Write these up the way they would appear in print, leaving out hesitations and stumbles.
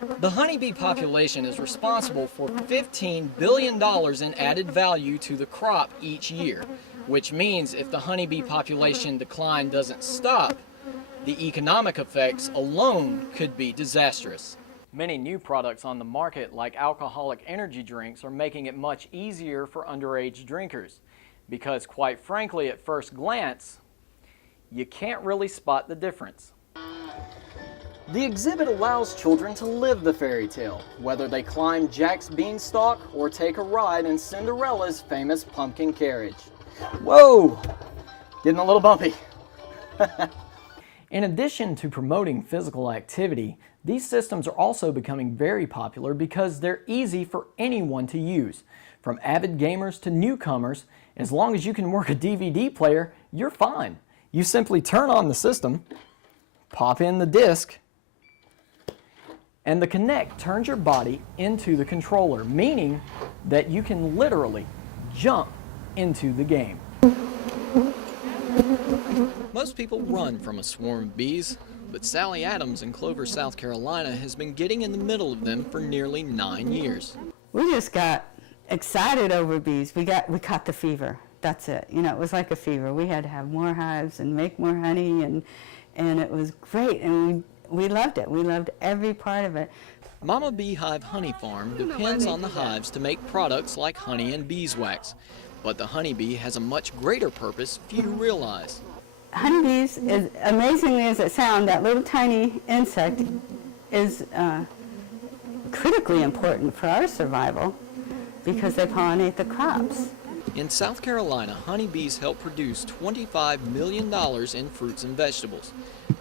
The honeybee population is responsible for $15 billion in added value to the crop each year, which means if the honeybee population decline doesn't stop, the economic effects alone could be disastrous. Many new products on the market, like alcoholic energy drinks, are making it much easier for underage drinkers because, quite frankly, at first glance, you can't really spot the difference. The exhibit allows children to live the fairy tale, whether they climb Jack's beanstalk or take a ride in Cinderella's famous pumpkin carriage. Whoa! Getting a little bumpy. In addition to promoting physical activity, these systems are also becoming very popular because they're easy for anyone to use. From avid gamers to newcomers, as long as you can work a DVD player, you're fine. You simply turn on the system, pop in the disc, and the Kinect turns your body into the controller, meaning that you can literally jump into the game. Most people run from a swarm of bees, but Sally Adams in Clover, South Carolina has been getting in the middle of them for nearly 9 years. We just got excited over bees. We caught the fever. That's it. You know, it was like a fever. We had to have more hives and make more honey, and it was great. And we loved it. We loved every part of it. Mama Beehive Honey Farm depends on the hives to make products like honey and beeswax. But the honeybee has a much greater purpose few realize. Honeybees, as amazingly as it sounds, that little tiny insect is critically important for our survival because they pollinate the crops. In South Carolina, honeybees help produce $25 million in fruits and vegetables.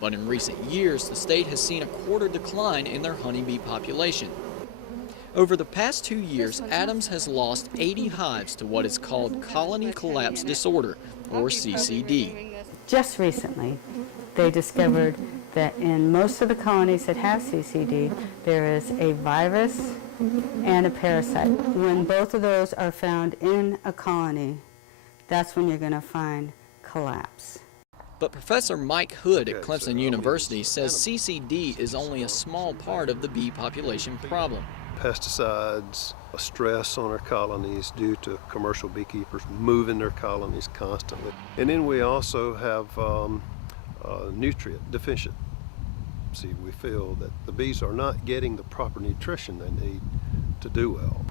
But in recent years, the state has seen a quarter decline in their honeybee population. Over the past 2 years, Adams has lost 80 hives to what is called colony collapse disorder, or CCD. Just recently, they discovered that in most of the colonies that have CCD, there is a virus and a parasite. When both of those are found in a colony, that's when you're going to find collapse. But Professor Mike Hood at Clemson University says CCD is only a small part of the bee population problem. Pesticides, stress on our colonies due to commercial beekeepers moving their colonies constantly. And then we also have nutrient deficiency. We feel that the bees are not getting the proper nutrition they need to do well.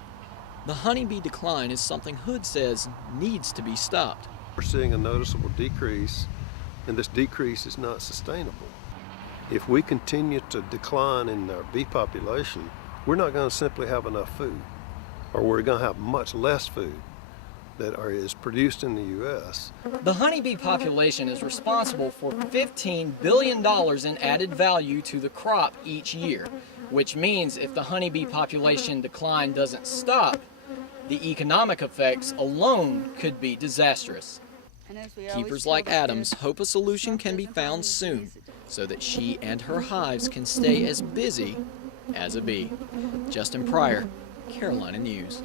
The honeybee decline is something Hood says needs to be stopped. We're seeing a noticeable decrease, and this decrease is not sustainable. If we continue to decline in our bee population, we're not going to simply have enough food, or we're going to have much less food that is produced in the U.S. The honeybee population is responsible for $15 billion in added value to the crop each year, which means if the honeybee population decline doesn't stop, the economic effects alone could be disastrous. Keepers like Adams hope a solution can be found soon so that she and her hives can stay as busy as a bee. Justin Pryor, Carolina News.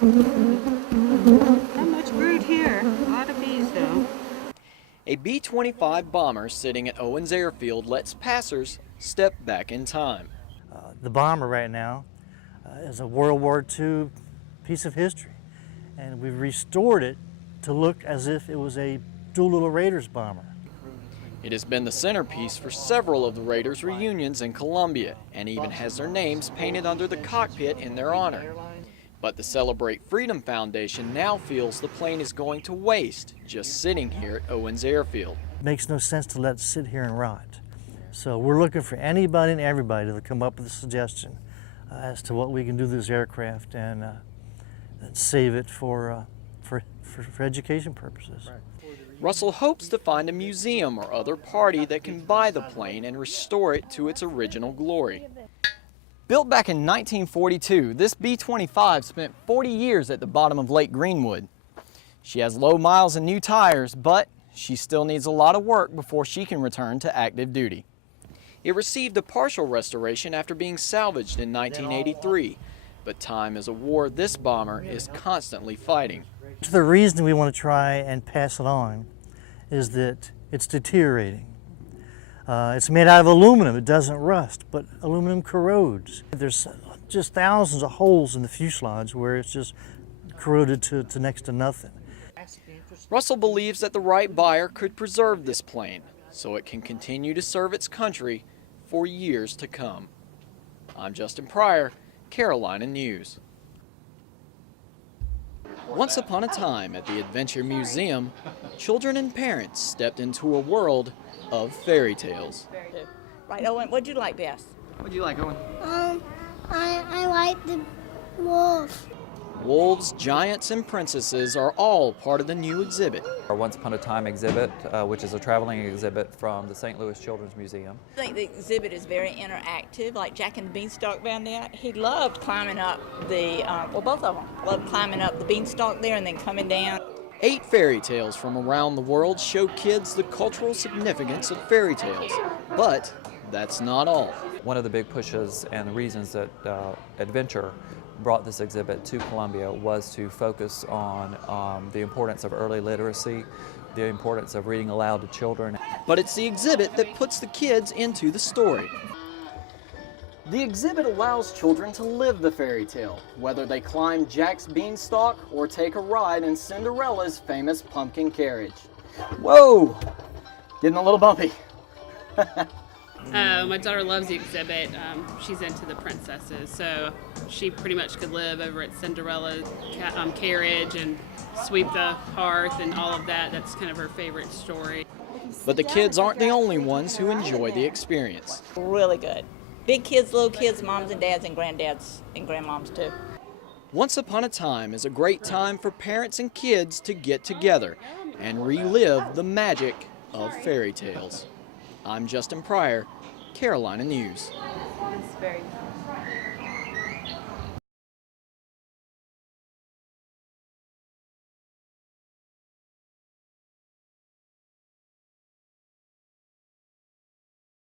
Not much brood here. A lot of bees, though. A B-25 bomber sitting at Owens Airfield lets passers step back in time. The bomber right now is a World War II piece of history, and we've restored it to look as if it was a Doolittle Raiders bomber. It has been the centerpiece for several of the Raiders' reunions in Columbia and even has their names painted under the cockpit in their honor. But the Celebrate Freedom Foundation now feels the plane is going to waste just sitting here at Owens Airfield. It makes no sense to let it sit here and rot. So we're looking for anybody and everybody to come up with a suggestion as to what we can do with this aircraft and save it for education purposes. Russell hopes to find a museum or other party that can buy the plane and restore it to its original glory. Built back in 1942, this B-25 spent 40 years at the bottom of Lake Greenwood. She has low miles and new tires, but she still needs a lot of work before she can return to active duty. It received a partial restoration after being salvaged in 1983, but time is a war this bomber is constantly fighting. The reason we want to try and pass it on is that it's deteriorating. It's made out of aluminum. It doesn't rust, but aluminum corrodes. There's just thousands of holes in the fuselage where it's just corroded to next to nothing. Russell believes that the right buyer could preserve this plane so it can continue to serve its country for years to come. I'm Justin Pryor, Carolina News. Once upon a time at the Adventure Museum, children and parents stepped into a world of fairy tales. Right, Owen, what'd you like best? What'd you like, Owen? I like the wolf. Wolves, giants, and princesses are all part of the new exhibit. Our Once Upon a Time exhibit, which is a traveling exhibit from the St. Louis Children's Museum. I think the exhibit is very interactive, like Jack and the Beanstalk found that. He loved climbing up the, both of them loved climbing up the beanstalk there and then coming down. 8 fairy tales from around the world show kids the cultural significance of fairy tales. But that's not all. One of the big pushes and the reasons that Adventure brought this exhibit to Columbia was to focus on the importance of early literacy, the importance of reading aloud to children. But it's the exhibit that puts the kids into the story. The exhibit allows children to live the fairy tale, whether they climb Jack's beanstalk or take a ride in Cinderella's famous pumpkin carriage. Whoa! Getting a little bumpy. My daughter loves the exhibit. She's into the princesses, so she pretty much could live over at Cinderella's carriage and sweep the hearth and all of that. That's kind of her favorite story. But the kids aren't the only ones who enjoy the experience. Really good. Big kids, little kids, moms and dads and granddads and grandmoms too. Once Upon a Time is a great time for parents and kids to get together and relive the magic of fairy tales. I'm Justin Pryor, Carolina News. It's very